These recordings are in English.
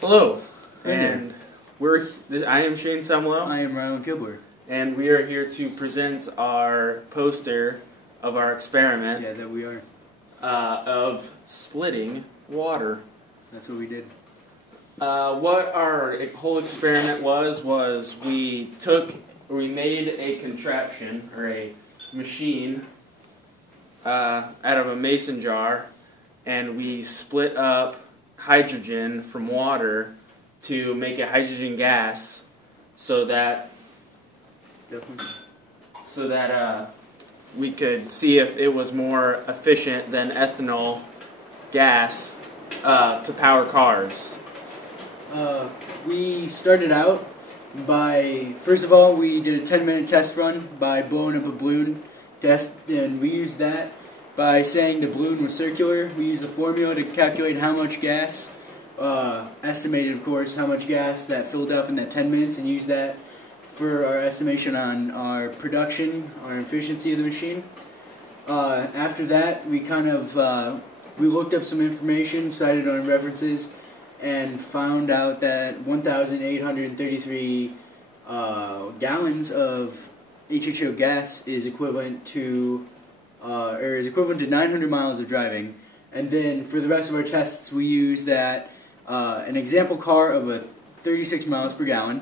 Hello, Hey and I am Shane Sumlow, I am Rylan Kibler. and we are here to present our poster of our experiment Yeah, that we are. of splitting water. That's what we did. What our whole experiment was we made a contraption, or a machine, out of a mason jar, and we split up hydrogen from water to make a hydrogen gas so that Definitely. we could see if it was more efficient than ethanol gas to power cars. We started out by, first of all, we did a 10-minute test run by blowing up a balloon test, and we used that by saying the balloon was circular. We used the formula to calculate how much gas, estimated of course, how much gas that filled up in that 10 minutes, and used that for our estimation on our production, our efficiency of the machine. After that, we we looked up some information, cited on references, and found out that 1,833 gallons of HHO gas is equivalent to 900 miles of driving. And then for the rest of our tests, we used that an example car of 36 miles per gallon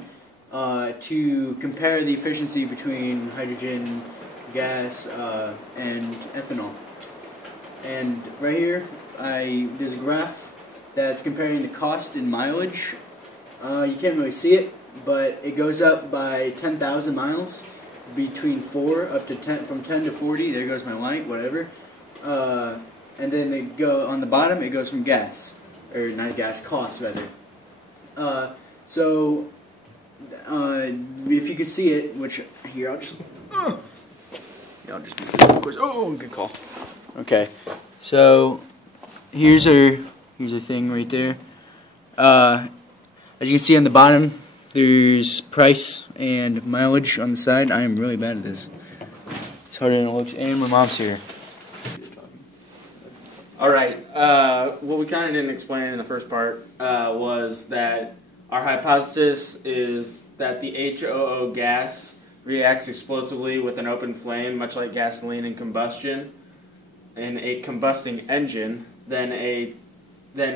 to compare the efficiency between hydrogen gas and ethanol. And right here, there's a graph that's comparing the cost and mileage. You can't really see it, but it goes up by 10,000 miles between 4 up to 10, from 10 to 40. There goes my light, whatever. And then they go on the bottom. It goes from gas, or not gas, cost rather. So if you could see it, which here I'll just do this, of course. Oh, good call. Okay, so here's our thing right there. As you can see on the bottom, there's price and mileage on the side. I am really bad at this. It's harder than it looks, and my mom's here. Alright, what we kind of didn't explain in the first part was that our hypothesis is that the HOO gas reacts explosively with an open flame, much like gasoline in combustion. In a combusting engine, then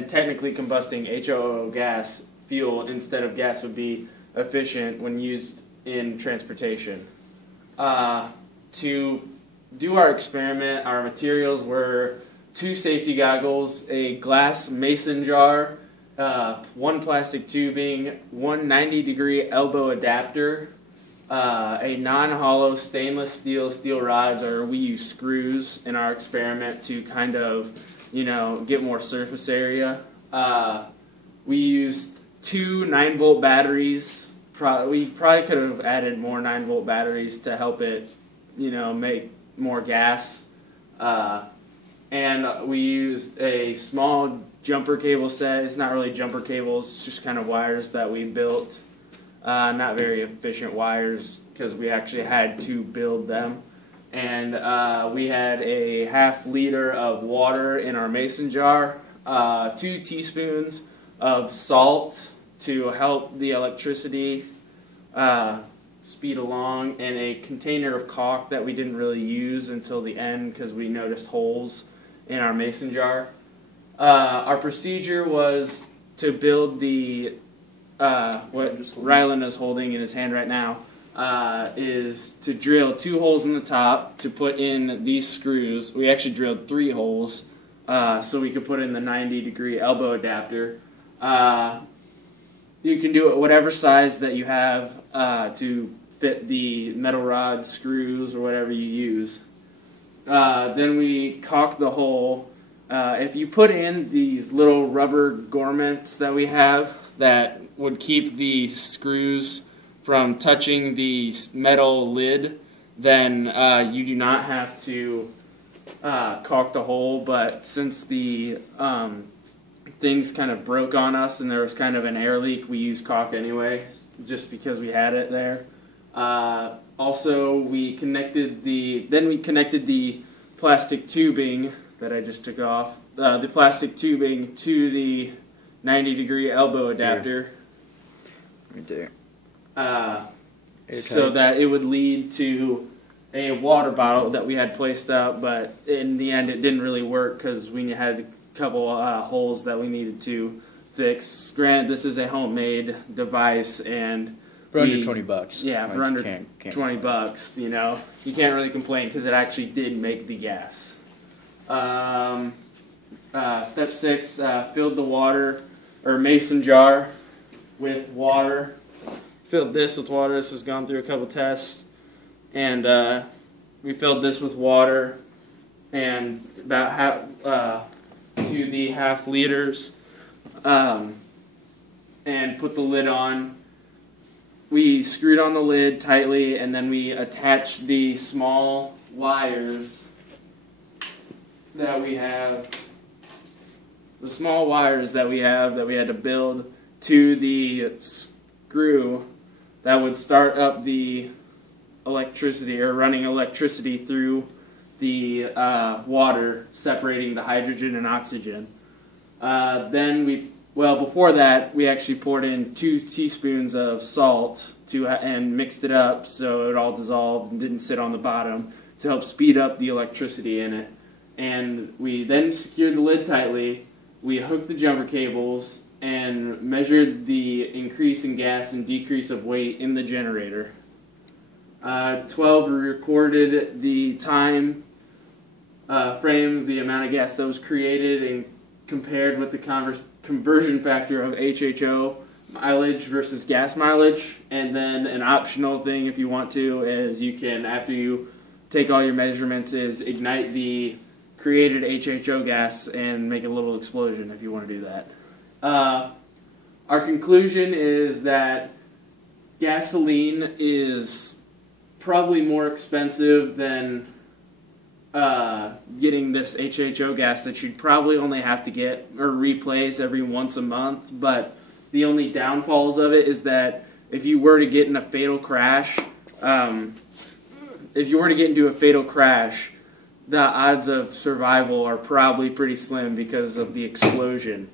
technically combusting HOO gas fuel instead of gas would be efficient when used in transportation. To do our experiment, our materials were 2 safety goggles, a glass mason jar, 1 plastic tubing, 1 90-degree elbow adapter, a non-hollow stainless steel rods, or we use screws in our experiment to kind of, get more surface area. We used 2 9-volt batteries. We probably could have added more 9-volt batteries to help it, make more gas. And we used a small jumper cable set. It's not really jumper cables, it's just kind of wires that we built. Not very efficient wires because we actually had to build them. And we had a ½ liter of water in our mason jar, 2 teaspoons of salt to help the electricity speed along, and a container of caulk that we didn't really use until the end because we noticed holes in our mason jar. Our procedure was to build the what Rylan is holding in his hand right now, is to drill 2 holes in the top to put in these screws. We actually drilled 3 holes so we could put in the 90-degree elbow adapter. You can do it whatever size that you have to fit the metal rod, screws, or whatever you use. Then we caulk the hole. If you put in these little rubber gormets that we have that would keep the screws from touching the metal lid, then you do not have to caulk the hole. But since the things kind of broke on us and there was kind of an air leak, we used caulk anyway, just because we had it there. Also, we connected the plastic tubing that I just took off, the plastic tubing to the 90-degree elbow adapter. Right there. So that it would lead to a water bottle that we had placed up, but in the end it didn't really work because we had a couple holes that we needed to fix. Granted, this is a homemade device, and for under $20. Yeah, like for under can't $20, you know, you can't really complain because it actually did make the gas. Step 6, filled the water or mason jar with water. Filled this with water. This has gone through a couple tests, and we filled this with water and about half to the half liters, and put the lid on. We screwed on the lid tightly, and then we attached the small wires that we have. The small wires that we had to build to the screw that would start up the electricity, or running electricity through the water, separating the hydrogen and oxygen. Before that, we actually poured in 2 teaspoons of salt and mixed it up so it all dissolved and didn't sit on the bottom to help speed up the electricity in it. And we then secured the lid tightly. We hooked the jumper cables and measured the increase in gas and decrease of weight in the generator. 12, we recorded the time frame, the amount of gas that was created, and compared with the conversion factor of HHO mileage versus gas mileage. And then an optional thing, if you want to, is you can, after you take all your measurements, is ignite the created HHO gas and make a little explosion if you want to do that. Our conclusion is that gasoline is probably more expensive than getting this HHO gas that you'd probably only have to get or replace every once a month. But the only downfalls of it is that if you were to get in a fatal crash, the odds of survival are probably pretty slim because of the explosion.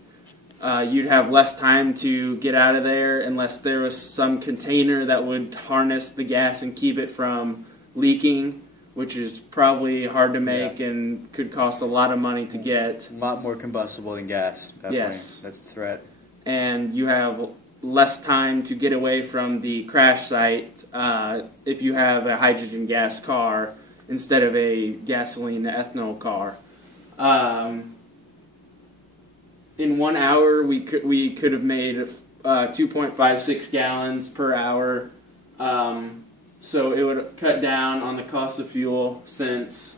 You'd have less time to get out of there unless there was some container that would harness the gas and keep it from leaking, which is probably hard to make and could cost a lot of money to get. A lot more combustible than gas, definitely. Yes. That's the threat. And you have less time to get away from the crash site if you have a hydrogen gas car instead of a gasoline ethanol car. In 1 hour, we could have made 2.56 gallons per hour. So it would cut down on the cost of fuel, since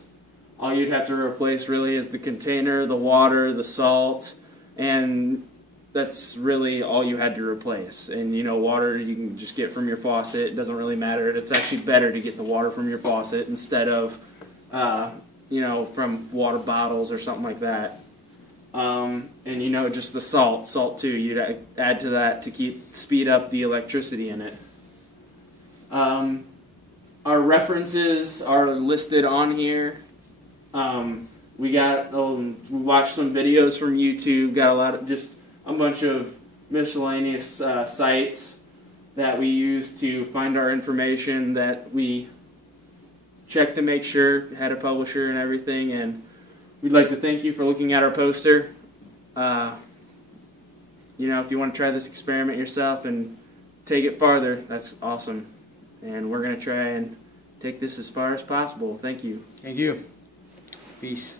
all you'd have to replace really is the container, the water, the salt, and that's really all you had to replace. And water you can just get from your faucet. It doesn't really matter. It's actually better to get the water from your faucet instead of from water bottles or something like that. And just the salt too, you'd add to that to speed up the electricity in it. Our references are listed on here. We watched some videos from YouTube, got a bunch of miscellaneous sites that we use to find our information, that we check to make sure had a publisher and everything. And we'd like to thank you for looking at our poster. If you want to try this experiment yourself and take it farther, that's awesome. And we're going to try and take this as far as possible. Thank you. Thank you. Peace.